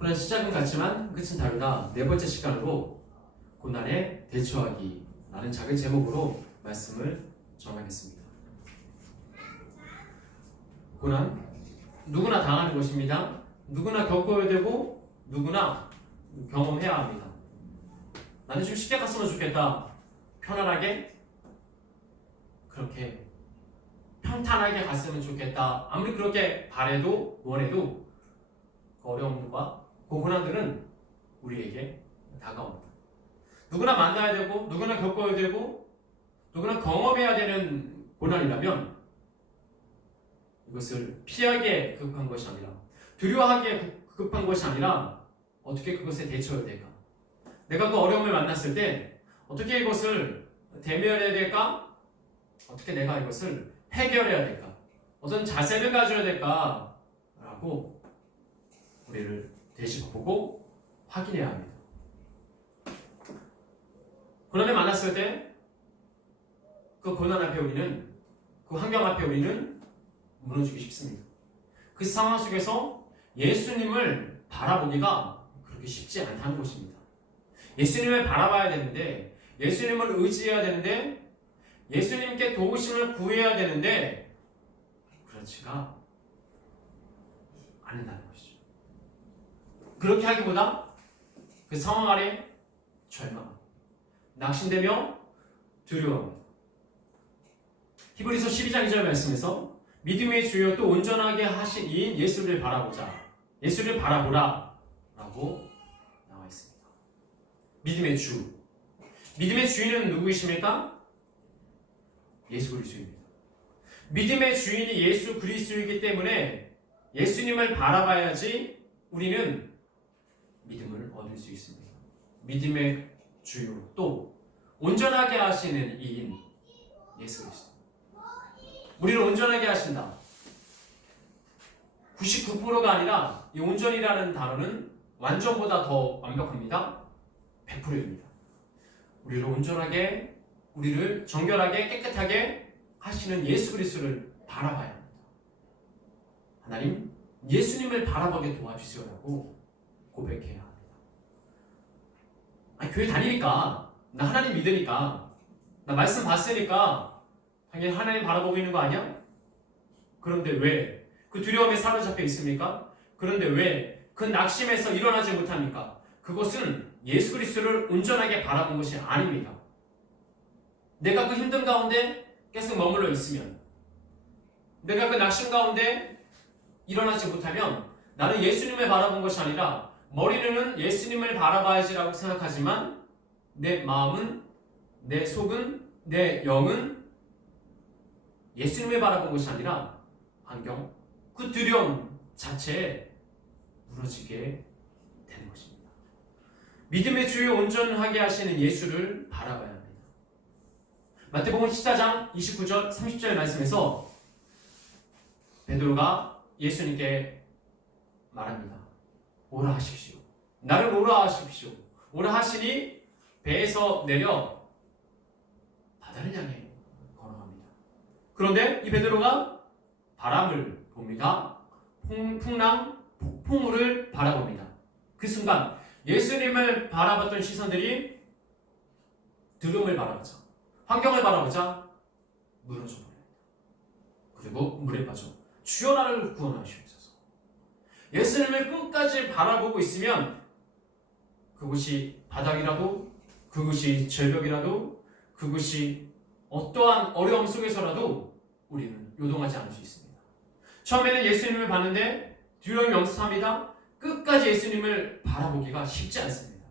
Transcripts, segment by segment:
그런 시작은 같지만 끝은 다르다. 네 번째 시간으로 고난에 대처하기 라는 작은 제목으로 말씀을 정하겠습니다. 고난 누구나 당하는 것입니다. 누구나 겪어야 되고 누구나 경험해야 합니다. 나는 좀 쉽게 갔으면 좋겠다. 편안하게 그렇게 평탄하게 갔으면 좋겠다. 아무리 그렇게 바래도 원해도 그 어려움과 고난들은 우리에게 다가옵니다. 누구나 만나야 되고 누구나 겪어야 되고 누구나 경험해야 되는 고난이라면 이것을 피하게 급한 것이 아니라 두려워하게 급한 것이 아니라 어떻게 그것에 대처해야 될까? 내가 그 어려움을 만났을 때 어떻게 이것을 대면해야 될까? 어떻게 내가 이것을 해결해야 될까? 어떤 자세를 가져야 될까? 라고 우리를 되짚어보고 확인해야 합니다. 고난을 만났을 때 그 고난 앞에 우리는 그 환경 앞에 우리는 무너지기 쉽습니다. 그 상황 속에서 예수님을 바라보기가 그렇게 쉽지 않다는 것입니다. 예수님을 바라봐야 되는데 예수님을 의지해야 되는데 예수님께 도우심을 구해야 되는데 그렇지가 않는다는 것이죠. 그렇게 하기보다 그 상황 아래 절망, 낙심되며 두려워합니다. 히브리서 12장 2절 말씀에서 믿음의 주여 또 온전하게 하신 이인 예수를 바라보자. 예수를 바라보라 라고 나와 있습니다. 믿음의 주. 믿음의 주인은 누구이십니까? 예수 그리스도입니다. 믿음의 주인이 예수 그리스도이기 때문에 예수님을 바라봐야지 우리는 믿음을 얻을 수 있습니다. 믿음의 주요 또 온전하게 하시는 이인 예수 그리스도. 우리를 온전하게 하신다. 99%가 아니라 이 온전이라는 단어는 완전보다 더 완벽합니다. 100%입니다. 우리를 온전하게, 우리를 정결하게, 깨끗하게 하시는 예수 그리스도를 바라봐야 합니다. 하나님, 예수님을 바라보게 도와주시오라고 고백해야 합니다. 아니, 교회 다니니까, 나 하나님 믿으니까, 나 말씀 봤으니까 당연히 하나님 바라보고 있는 거 아니야? 그런데 왜 그 두려움에 사로잡혀 있습니까? 그런데 왜 그 낙심에서 일어나지 못합니까? 그것은 예수 그리스도를 온전하게 바라본 것이 아닙니다. 내가 그 힘든 가운데 계속 머물러 있으면, 내가 그 낙심 가운데 일어나지 못하면 나는 예수님을 바라본 것이 아니라 머리는 예수님을 바라봐야지라고 생각하지만 내 마음은, 내 속은, 내 영은 예수님을 바라본 것이 아니라 환경, 그 두려움 자체에 무너지게 되는 것입니다. 믿음의 주요 온전하게 하시는 예수를 바라봐야 합니다. 마태복음 14장 29절 30절 말씀에서 베드로가 예수님께 말합니다. 오라 하십시오. 나를 오라 하십시오. 오라 하시니 배에서 내려 바다를 향해 걸어갑니다. 그런데 이 베드로가 바람을 봅니다. 풍랑, 폭풍우를 바라봅니다. 그 순간 예수님을 바라봤던 시선들이 두려움을 바라보자, 환경을 바라보자 무너져 버립니다. 그리고 물에 빠져 주여 나를 구원하시옵소서. 예수님을 끝까지 바라보고 있으면 그것이 바닥이라도, 그것이 절벽이라도, 그것이 어떠한 어려움 속에서라도 우리는 요동하지 않을 수 있습니다. 처음에는 예수님을 봤는데 두려움이 엄습합니다. 끝까지 예수님을 바라보기가 쉽지 않습니다.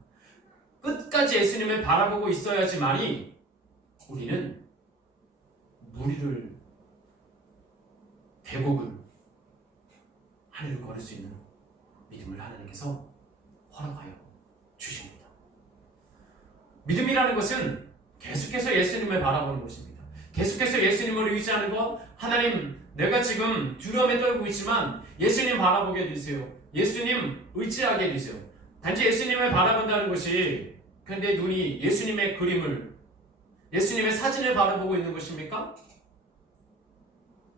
끝까지 예수님을 바라보고 있어야지만이 우리는 무리를, 계곡을, 하늘을 걸을 수 있는 믿음을 하나님께서 허락하여 주십니다. 믿음이라는 것은 계속해서 예수님을 바라보는 것입니다. 계속해서 예수님을 의지하는 것. 하나님, 내가 지금 두려움에 떨고 있지만 예수님 바라보게 해주세요. 예수님 의지하게 해주세요. 단지 예수님을 바라본다는 것이 그냥 내 눈이 예수님의 그림을, 예수님의 사진을 바라보고 있는 것입니까?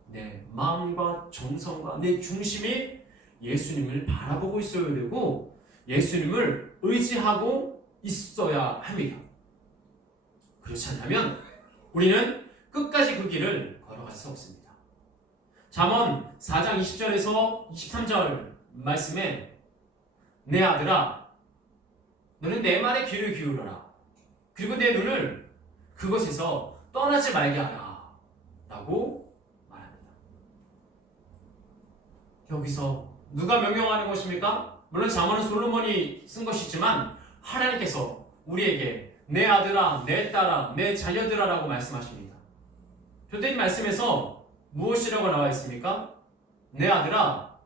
내 마음과 정성과 내 중심이 예수님을 바라보고 있어야 되고, 예수님을 의지하고 있어야 합니다. 그렇지 않다면 우리는 끝까지 그 길을 걸어갈 수 없습니다. 잠언 4장 20절에서 23절 말씀에 내 아들아 너는 내 말에 귀를 기울여라. 그리고 내 눈을 그것에서 떠나지 말게 하라. 라고 말합니다. 여기서 누가 명령하는 것입니까? 물론 잠언은 솔로몬이 쓴 것이지만 하나님께서 우리에게 내 아들아, 내 딸아, 내 자녀들아 라고 말씀하십니다. 교대인 말씀에서 무엇이라고 나와 있습니까? 내 아들아,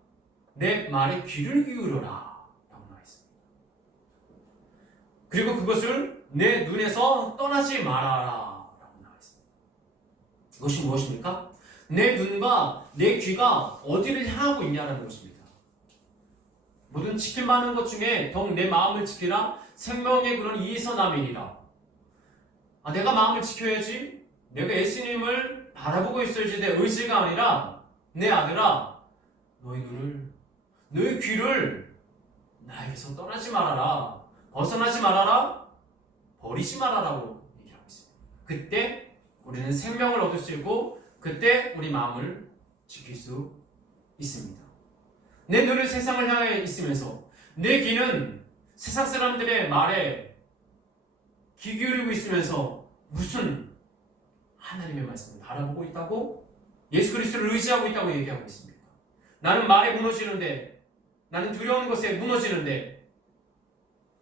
내 말에 귀를 기울여라 라고 나와 있습니다. 그리고 그것을 내 눈에서 떠나지 말아라 라고 나와 있습니다. 이것이 무엇입니까? 내 눈과 내 귀가 어디를 향하고 있냐는 것입니다. 모든 지킬 만한 것 중에 더욱 내 마음을 지키라 생명의 그런 이서남이니라. 내가 마음을 지켜야지. 내가 예수님을 바라보고 있어야지. 내 의지가 아니라 내 아들아 너희 눈을 너희 귀를 나에게서 떠나지 말아라. 벗어나지 말아라. 버리지 말아라고 얘기하고 있습니다. 그때 우리는 생명을 얻을 수 있고 그때 우리 마음을 지킬 수 있습니다. 내 눈은 세상을 향해 있으면서 내 귀는 세상 사람들의 말에 귀 기울이고 있으면서 무슨 하나님의 말씀을 바라보고 있다고? 예수 그리스도를 의지하고 있다고 얘기하고 있습니다. 나는 말에 무너지는데, 나는 두려운 것에 무너지는데,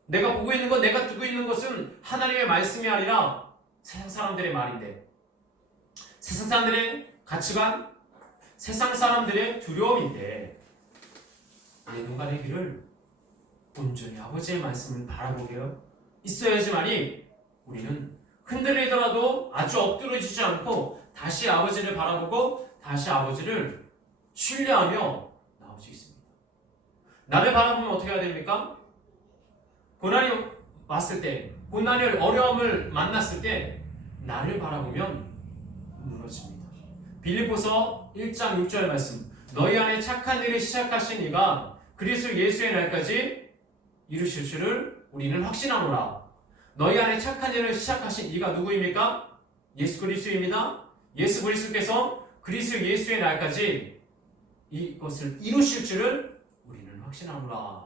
내가 보고 있는 것, 내가 듣고 있는 것은 하나님의 말씀이 아니라 세상 사람들의 말인데, 세상 사람들의 가치관, 세상 사람들의 두려움인데, 내 눈과 내 귀를 온전히 아버지의 말씀을 바라보게 있어야지만이 우리는 흔들리더라도 아주 엎드러지지 않고 다시 아버지를 바라보고 다시 아버지를 신뢰하며 나올 수 있습니다. 나를 바라보면 어떻게 해야 됩니까? 고난이 왔을 때, 고난이 어려움을 만났을 때 나를 바라보면 무너집니다. 빌립보서 1장 6절 말씀, 너희 안에 착한 일을 시작하신 이가 그리스도 예수의 날까지 이루실 줄을 우리는 확신하노라. 너희 안에 착한 일을 시작하신 이가 누구입니까? 예수 그리스도입니다. 예수 그리스도께서 그리스도 예수의 날까지 이것을 이루실 줄을 우리는 확신하노라.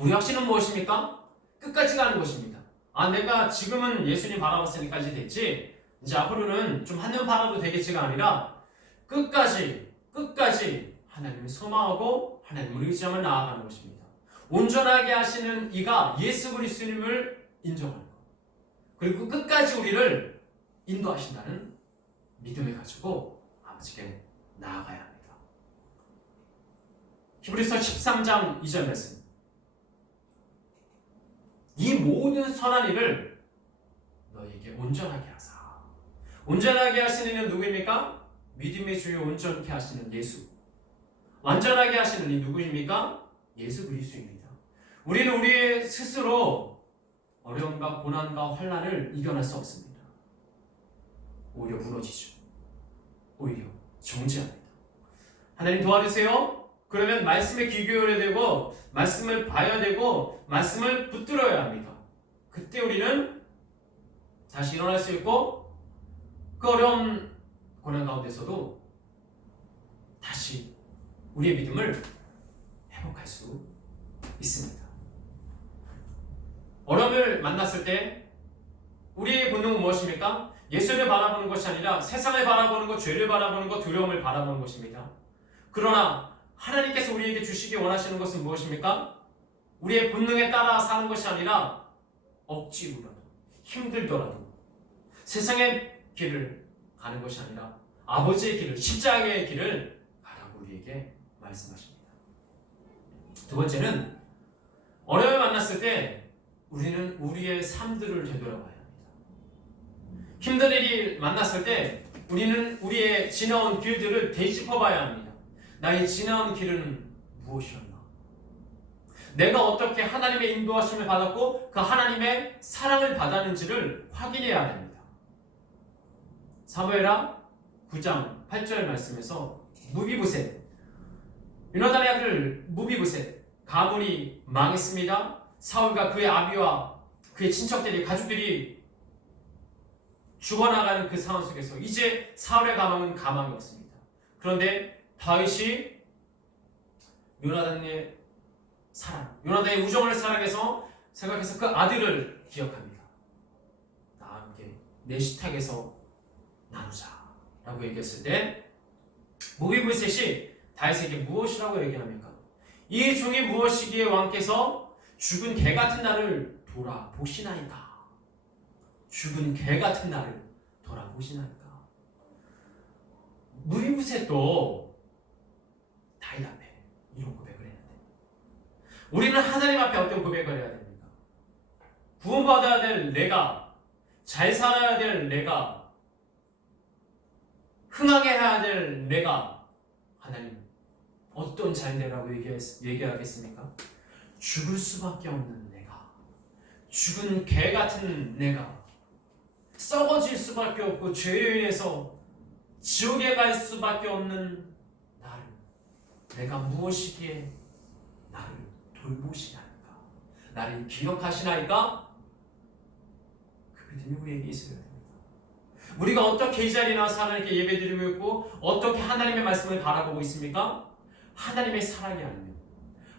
우리 확신은 무엇입니까? 끝까지 가는 것입니다. 내가 지금은 예수님 바라봤으니까 이제 됐지. 이제 앞으로는 좀 한눈 팔아도 되겠지가 아니라 끝까지 하나님을 소망하고 하나님을 의지하며 나아가는 것입니다. 온전하게 하시는 이가 예수 그리스도님을 인정하는 것. 그리고 끝까지 우리를 인도하신다는 믿음을 가지고 아버지께 나아가야 합니다. 히브리서 13장 2절 말씀. 이 모든 선한 일을 너희에게 온전하게 하사. 온전하게 하시는 이는 누구입니까? 믿음의 주요 온전케 하시는 예수. 완전하게 하시는 이 누구입니까? 예수 그리스도입니다. 우리는 우리 스스로 어려움과 고난과 환난을 이겨낼 수 없습니다. 오히려 무너지죠. 오히려 정죄합니다. 하나님 도와주세요. 그러면 말씀에 귀 기울여야 되고 말씀을 봐야 되고 말씀을 붙들어야 합니다. 그때 우리는 다시 일어날 수 있고 그 어려운 고난 가운데서도 다시 우리의 믿음을 회복할 수 있습니다. 어려움을 만났을 때 우리의 본능은 무엇입니까? 예수를 바라보는 것이 아니라 세상을 바라보는 것, 죄를 바라보는 것, 두려움을 바라보는 것입니다. 그러나 하나님께서 우리에게 주시기 원하시는 것은 무엇입니까? 우리의 본능에 따라 사는 것이 아니라 억지로라도 힘들더라도 세상의 길을 가는 것이 아니라 아버지의 길을, 십자가의 길을 가라고 우리에게 말씀하십니다. 두 번째는 어려움을 만났을 때 우리는 우리의 삶들을 되돌아봐야 합니다. 힘든 일이 만났을 때 우리는 우리의 지나온 길들을 되짚어봐야 합니다. 나의 지나온 길은 무엇이었나? 내가 어떻게 하나님의 인도하심을 받았고 그 하나님의 사랑을 받았는지를 확인해야 됩니다. 사무엘하 9장 8절 말씀에서 무비보셋, 요나단의 아들 무비보셋, 가문이 망했습니다. 사울과 그의 아비와 그의 친척들이 가족들이 죽어나가는 그 상황 속에서 이제 사울의 가망은 가망이 없습니다. 그런데 다윗이 요나단의 사랑, 요나단의 우정을 사랑해서 생각해서 그 아들을 기억합니다. 나와 함께 내 식탁에서 나누자 라고 얘기했을 때 무비보셋이 다윗에게 무엇이라고 얘기합니까? 이 종이 무엇이기에 왕께서 죽은 개 같은 나를 돌아보시나이까? 죽은 개 같은 나를 돌아보시나이까? 무비보셋도 다윗 앞에 이런 고백을 했는데 우리는 하나님 앞에 어떤 고백을 해야 됩니까? 구원받아야 될 내가, 잘 살아야 될 내가, 흥하게 해야 될 내가 하나님 어떤 자인데라고 얘기하겠습니까? 죽을 수밖에 없는 내가, 죽은 개 같은 내가, 썩어질 수밖에 없고 죄로 인해서 지옥에 갈 수밖에 없는 나를, 내가 무엇이기에 나를 돌보시나이까? 나를 기억하시나이까? 그 믿음이 우리에게 있어야 됩니다. 우리가 어떻게 이 자리에 나와서 하나님께 예배드리고 있고 어떻게 하나님의 말씀을 바라보고 있습니까? 하나님의 사랑이 아니면,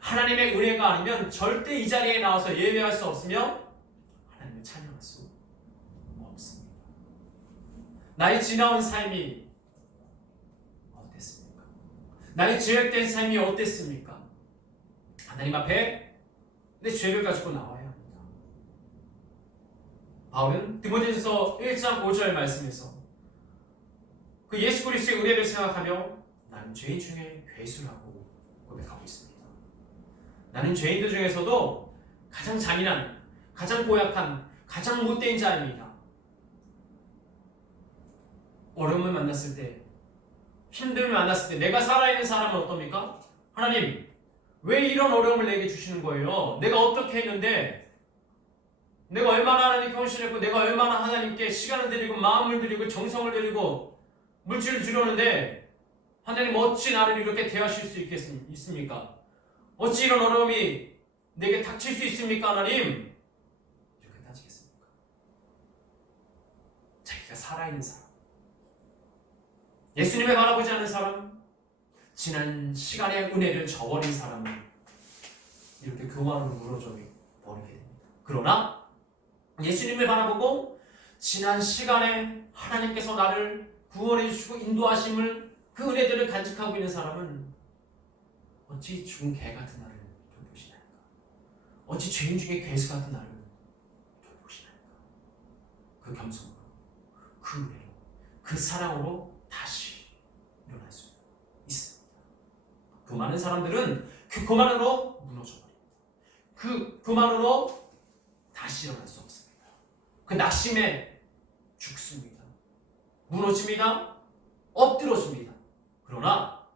하나님의 은혜가 아니면 절대 이 자리에 나와서 예배할 수 없으며 하나님을 찬양할 수 없습니다. 나의 지나온 삶이 어땠습니까? 나의 죄악된 삶이 어땠습니까? 하나님 앞에 내 죄를 가지고 나와야 합니다. 바울은 디모데전서 1장 5절 말씀에서 그 예수 그리스도의 은혜를 생각하며 나는 죄인 중에 괴수라고 고백하고 있습니다. 나는 죄인들 중에서도 가장 잔인한, 가장 고약한, 가장 못된 자입니다. 어려움을 만났을 때, 힘듦을 만났을 때 내가 살아있는 사람은 어떻습니까? 하나님, 왜 이런 어려움을 내게 주시는 거예요? 내가 어떻게 했는데, 내가 얼마나 하나님께 헌신했고, 내가 얼마나 하나님께 시간을 드리고 마음을 드리고 정성을 드리고 물질을 주려는데 하나님 어찌 나를 이렇게 대하실 수 있습니까? 어찌 이런 어려움이 내게 닥칠 수 있습니까, 하나님? 이렇게 따지겠습니까? 자기가 살아있는 사람, 예수님을 바라보지 않는 사람, 지난 시간의 은혜를 저버린 사람은 이렇게 교만으로 무너져 버리게 됩니다. 그러나 예수님을 바라보고 지난 시간에 하나님께서 나를 구원해 주시고 인도하심을, 그 은혜들을 간직하고 있는 사람은 어찌 죽은 개 같은 나를 돌보시나이까? 어찌 죄인 중에 괴수 같은 나를 돌보시나이까? 그 겸손으로, 그 은혜로, 그 사랑으로 다시 일어날 수 있습니다. 그 많은 사람들은 그 교만으로 무너져버립니다. 그 교만으로 다시 일어날 수 없습니다. 그 낙심에 죽습니다. 무너집니다. 엎드러집니다. 그러나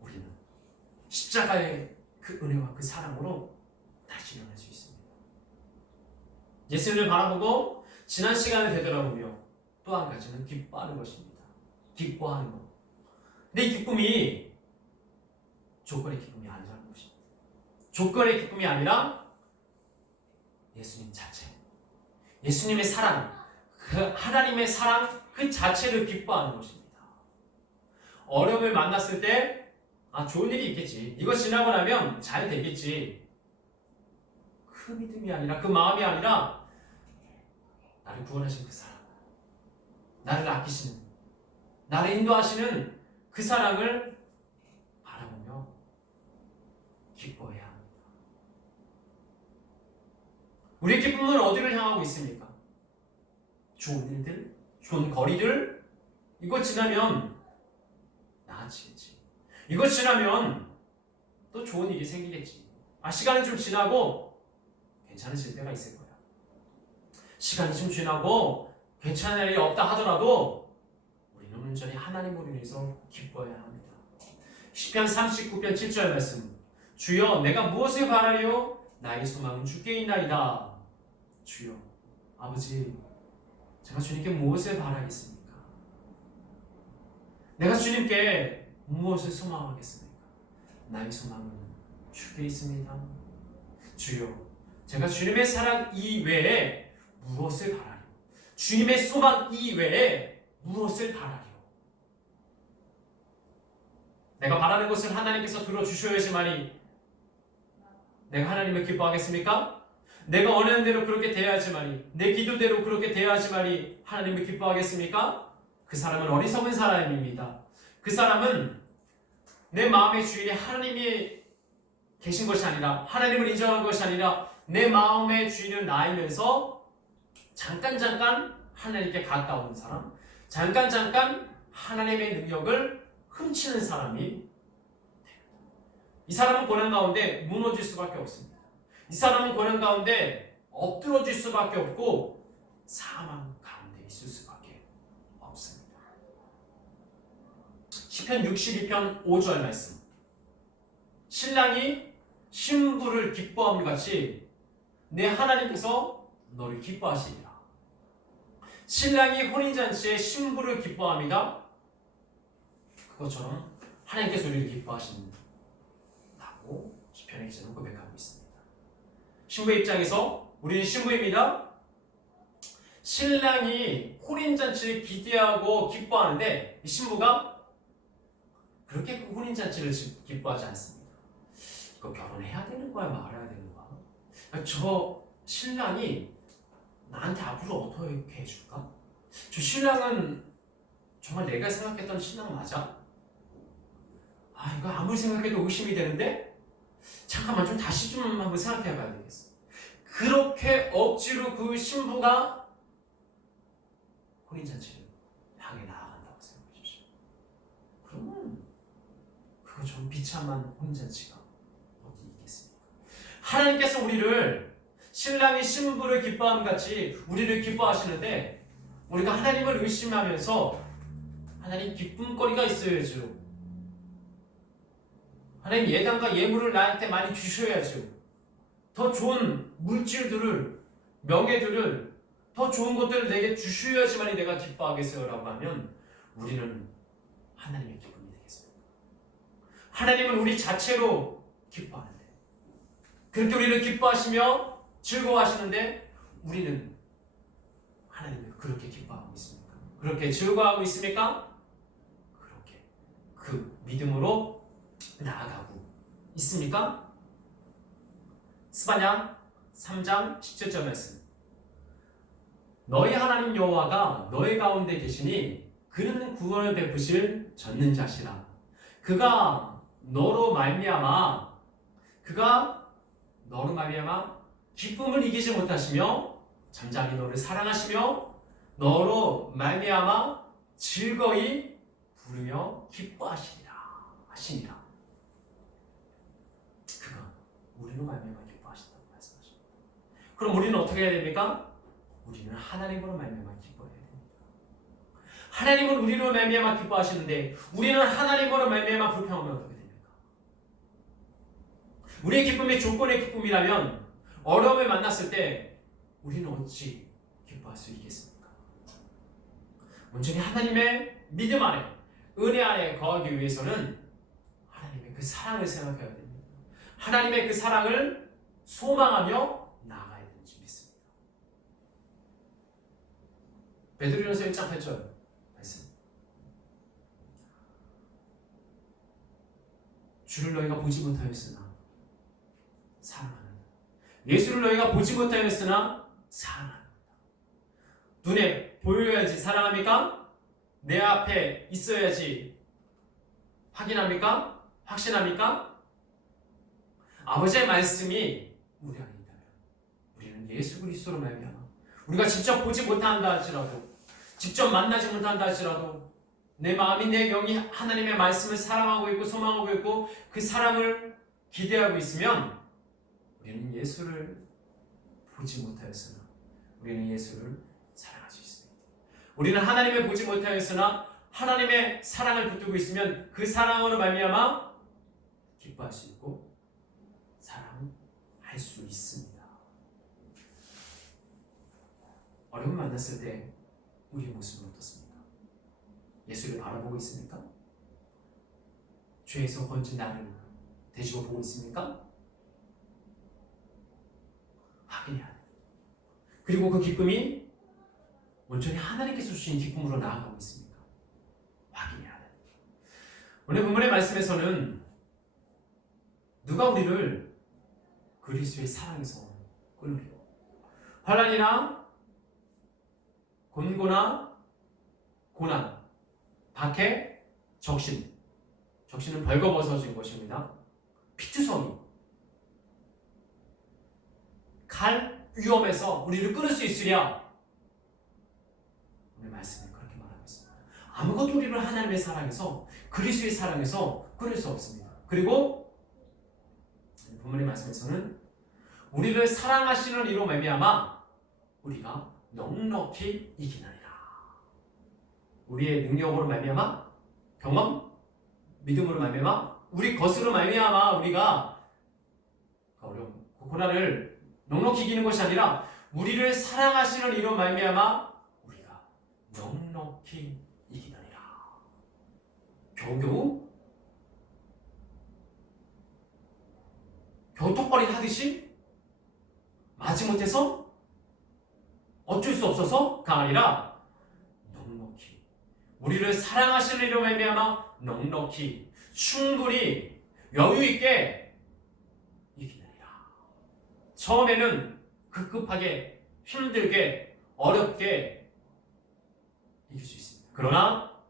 우리는 십자가의 그 은혜와 그 사랑으로 다시 일어날 수 있습니다. 예수님을 바라보고 지난 시간을 되돌아보며 또 한 가지는 기뻐하는 것입니다. 기뻐하는 것. 근데 이 기쁨이 조건의 기쁨이 아니라는 것입니다. 조건의 기쁨이 아니라 예수님 자체, 예수님의 사랑, 그 하나님의 사랑 그 자체를 기뻐하는 것입니다. 어려움을 만났을 때 좋은 일이 있겠지, 이거 지나고 나면 잘 되겠지, 그 믿음이 아니라, 그 마음이 아니라 나를 구원하신 그 사랑, 나를 아끼시는, 나를 인도하시는 그 사랑을 바라보며 기뻐해야 합니다. 우리의 기쁨은 어디를 향하고 있습니까? 좋은 일들, 좋은 거리들, 이거 지나면 나아지겠지, 이거 지나면 또 좋은 일이 생기겠지, 시간이 좀 지나고 괜찮아질 때가 있을 거야. 시간이 좀 지나고 괜찮은 일이 없다 하더라도 우리는 온전히 하나님으로 인해서 기뻐해야 합니다. 시편 39편 7절 말씀, 주여 내가 무엇을 바라리요? 나의 소망은 주께 있나이다. 주여, 아버지, 제가 주님께 무엇을 바라겠습니까? 내가 주님께 무엇을 소망하겠습니까? 나의 소망은 주께 있습니다. 주여, 제가 주님의 사랑 이외에 무엇을 바라리요? 주님의 소망 이외에 무엇을 바라리요? 내가 바라는 것을 하나님께서 들어주셔야지만이 내가 하나님을 기뻐하겠습니까? 내가 원하는 대로 그렇게 되어야지만이, 내 기도대로 그렇게 되어야지만이 하나님을 기뻐하겠습니까? 그 사람은 어리석은 사람입니다. 그 사람은 내 마음의 주인이 하나님이 계신 것이 아니라, 하나님을 인정한 것이 아니라 내 마음의 주인은 나이면서 잠깐 하나님께 가까운 사람, 잠깐 하나님의 능력을 훔치는 사람이, 이 사람은 고난 가운데 무너질 수밖에 없습니다. 이 사람은 고난 가운데 엎드러질 수밖에 없고 사망 가운데 있을 수밖에 없습니다. 시편 62편 5절 말씀. 신랑이 신부를 기뻐함 같이 내 하나님께서 너를 기뻐하시리라. 신랑이 혼인잔치에 신부를 기뻐함이다. 그것처럼 하나님께서 우리를 기뻐하신다고 시편의 기자는 고백하고 있습니다. 신부의 입장에서 우리는 신부입니다. 신랑이 혼인잔치를 기대하고 기뻐하는데 이 신부가 그렇게 그 혼인잔치를 기뻐하지 않습니다. 이거 결혼해야 되는 거야, 말아야 되는 거야? 저 신랑이 나한테 앞으로 어떻게 해줄까? 저 신랑은 정말 내가 생각했던 신랑 맞아? 이거 아무리 생각해도 의심이 되는데? 잠깐만 다시 좀 한번 생각해 봐야 되겠어. 그렇게 억지로 그 신부가 혼인잔치를 향해 나아간다고 생각해 주십시오. 그러면 그거 좀 비참한 혼인잔치가 어디 있겠습니까? 하나님께서 우리를 신랑이 신부를 기뻐함 같이 우리를 기뻐하시는데, 우리가 하나님을 의심하면서 하나님 기쁨거리가 있어야죠. 하나님 예당과 예물을 나한테 많이 주셔야죠. 더 좋은 물질들을, 명예들을, 더 좋은 것들을 내게 주셔야지만이 내가 기뻐하겠어요 라고 하면 우리는 하나님의 기쁨이 되겠습니다. 하나님은 우리 자체로 기뻐하는데, 그렇게 우리를 기뻐하시며 즐거워하시는데 우리는 하나님을 그렇게 기뻐하고 있습니까? 그렇게 즐거워하고 있습니까? 그렇게 그 믿음으로 나아가고 있습니까? 스바냐 3장 17절 말씀. 너희 하나님 여호와가 너희 가운데 계시니 그는 구원을 베푸실 전능자시라. 그가 너로 말미암아 기쁨을 이기지 못하시며 잠잠히 너를 사랑하시며 너로 말미암아 즐거이 부르며 기뻐하시니라 하시니라. 그가 우리로 말미암아 기뻐하신다고 말씀하십니다. 그럼 우리는 어떻게 해야 됩니까? 우리는 하나님으로 말미암아 기뻐해야 됩니다. 하나님은 우리로 말미암아 기뻐하시는데 우리는 하나님으로 말미암아 불평하면 어떻게 됩니까? 우리의 기쁨이 조건의 기쁨이라면 어려움을 만났을 때 우리는 어찌 기뻐할 수 있겠습니까? 온전히 하나님의 믿음 안에, 은혜 안에 거하기 위해서는 하나님의 그 사랑을 생각해야 됩니다. 하나님의 그 사랑을 소망하며 나아가야 되는지 믿습니다. 베드로전서 1장 8절 말씀. 주를 너희가 보지 못하였으나 사랑하는, 예수를 너희가 보지 못하였으나 사랑하는. 눈에 보여야지 사랑합니까? 내 앞에 있어야지 확인합니까? 확신합니까? 아버지의 말씀이 우리 안에 있다면 우리는 예수 그리스도로 말미암아 우리가 직접 보지 못한다 할지라도, 직접 만나지 못한다 할지라도 내 마음이, 내 영이 하나님의 말씀을 사랑하고 있고 소망하고 있고 그 사랑을 기대하고 있으면 우리는 예수를 보지 못하였으나 우리는 예수를 사랑할 수 있습니다. 우리는 하나님을 보지 못하였으나 하나님의 사랑을 붙들고 있으면 그 사랑으로 말미암아 기뻐할 수 있고 사랑할 수 있습니다. 어려움 만났을 때 우리의 모습은 어떻습니까? 예수를 바라보고 있습니까? 죄에서 건진 나를 되시고 보고 있습니까? 확인해야 돼요. 그리고 그 기쁨이 온전히 하나님께서 주신 기쁨으로 나아가고 있습니까? 확인해야 돼요. 오늘 본문의 말씀에서는 누가 우리를 그리스도의 사랑에서 끊으리요? 환난이나 곤고나 고난, 박해, 적신은 벌거벗어진 것입니다. 피투성이, 칼, 위험에서 우리를 끊을 수 있으랴. 오늘 말씀은 그렇게 말하고 있습니다. 아무것도 우리를 하나님의 사랑에서, 그리스도의 사랑에서 끊을 수 없습니다. 그리고 본문의 말씀에서는 우리를 사랑하시는 이로 말미암아 우리가 넉넉히 이기나니라. 우리의 능력으로 말미암아, 경험, 믿음으로 말미암아, 우리 것으로 말미암아 우리가 어려움, 고난을 넉넉히 이기는 것이 아니라 우리를 사랑하시는 이로 말미암아 우리가 넉넉히 이기나니라. 겨우겨우 턱걸이 하듯이 마지못해서 어쩔 수 없어서가 아니라 넉넉히 우리를 사랑하시는 이로 말미암아 넉넉히 충분히 여유있게 이기느니라. 처음에는 급급하게 힘들게 어렵게 이길 수 있습니다. 그러나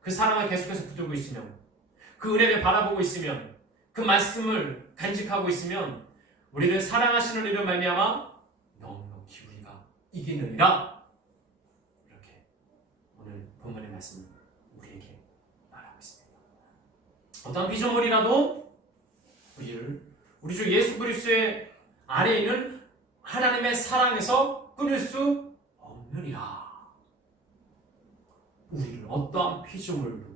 그 사랑을 계속해서 붙들고 있으면, 그 은혜를 바라보고 있으면, 그 말씀을 간직하고 있으면 우리를 사랑하시는 이로 말미암아 넉넉히 우리가 이기느니라. 이렇게 오늘 본문의 말씀을 우리에게 말하고 있습니다. 어떤 피조물이라도 우리 주 예수 그리스도의 아래에 있는 하나님의 사랑에서 끊을 수 없느니라. 우리를 어떠한 피조물도,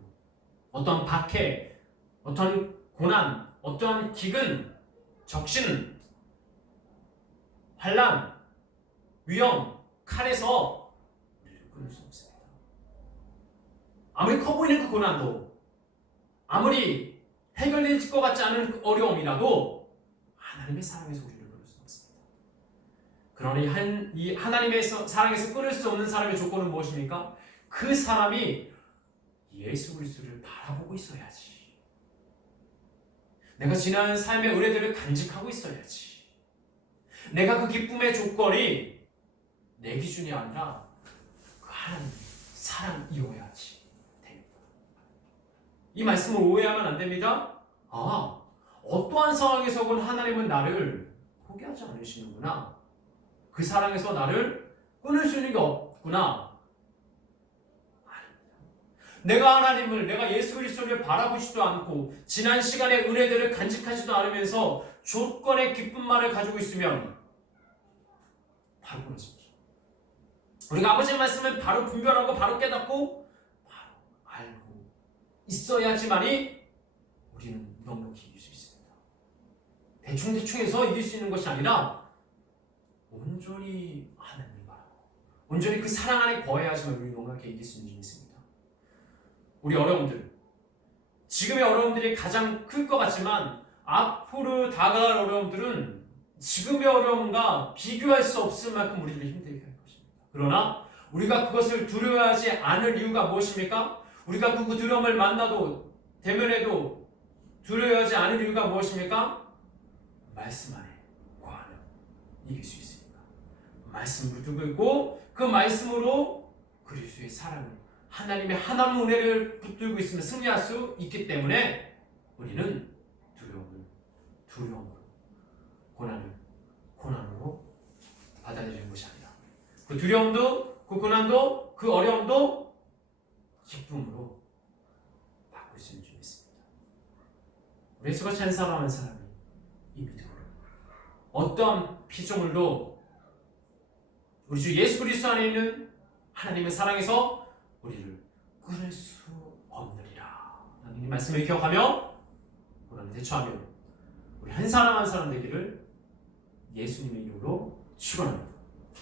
어떠한 박해, 어떠한 고난, 어떠한 기근, 적신, 환난, 위험, 칼에서 우리를 끊을 수 없습니다. 아무리 커 보이는 그 고난도, 아무리 해결될 것 같지 않은 어려움이라도 하나님의 사랑에서 우리를 끊을 수 없습니다. 그러니 이 하나님의 사랑에서 끊을 수 없는 사람의 조건은 무엇입니까? 그 사람이 예수 그리스도를 바라보고 있어야지. 내가 지난 삶의 은혜들을 간직하고 있어야지. 내가 그 기쁨의 조건이 내 기준이 아니라 그 하나님의 사랑이어야지 됩니다. 이 말씀을 오해하면 안 됩니다. 어떠한 상황에서건 하나님은 나를 포기하지 않으시는구나. 그 사랑에서 나를 끊을 수 있는 게 없구나. 내가 예수 그리스도를 바라보지도 않고 지난 시간의 은혜들을 간직하지도 않으면서 조건의 기쁨만을 가지고 있으면 바로 끊어집니다. 우리가 아버지의 말씀을 바로 분별하고 바로 깨닫고 바로 알고 있어야지만이 우리는 넉넉히 이길 수 있습니다. 대충해서 이길 수 있는 것이 아니라 온전히 하나님을 바라고 온전히 그 사랑 안에 거해야지만 우리 넉넉히 이길 수 있는 줄이 있습니다. 우리 어려움들, 지금의 어려움들이 가장 클 것 같지만 앞으로 다가갈 어려움들은 지금의 어려움과 비교할 수 없을 만큼 우리를 힘들게 할 것입니다. 그러나 우리가 그것을 두려워하지 않을 이유가 무엇입니까? 우리가 그 두려움을 만나도 대면해도 두려워하지 않을 이유가 무엇입니까? 말씀 안에 거하면 이길 수 있습니다. 말씀을 두고 있고 그 말씀으로 그리스도의 사랑을, 하나님의 하나님 은혜를 붙들고 있으면 승리할 수 있기 때문에 우리는 두려움으로, 고난으로 받아들이는 것이 아니라 그 두려움도, 그 고난도, 그 어려움도 기쁨으로 바꿀 수 있는 줄 믿습니다. 우리 예수가 찬사랑하는 사람이 이 믿음으로 어떠한 피조물도 우리 주 예수 그리스도 안에 있는 하나님의 사랑에서 우리를 끊을 수 없느니라. 이 말씀을 기억하며 고난을 대처하며 우리 한 사람 한 사람 되기를 예수님의 이름으로 축원합니다.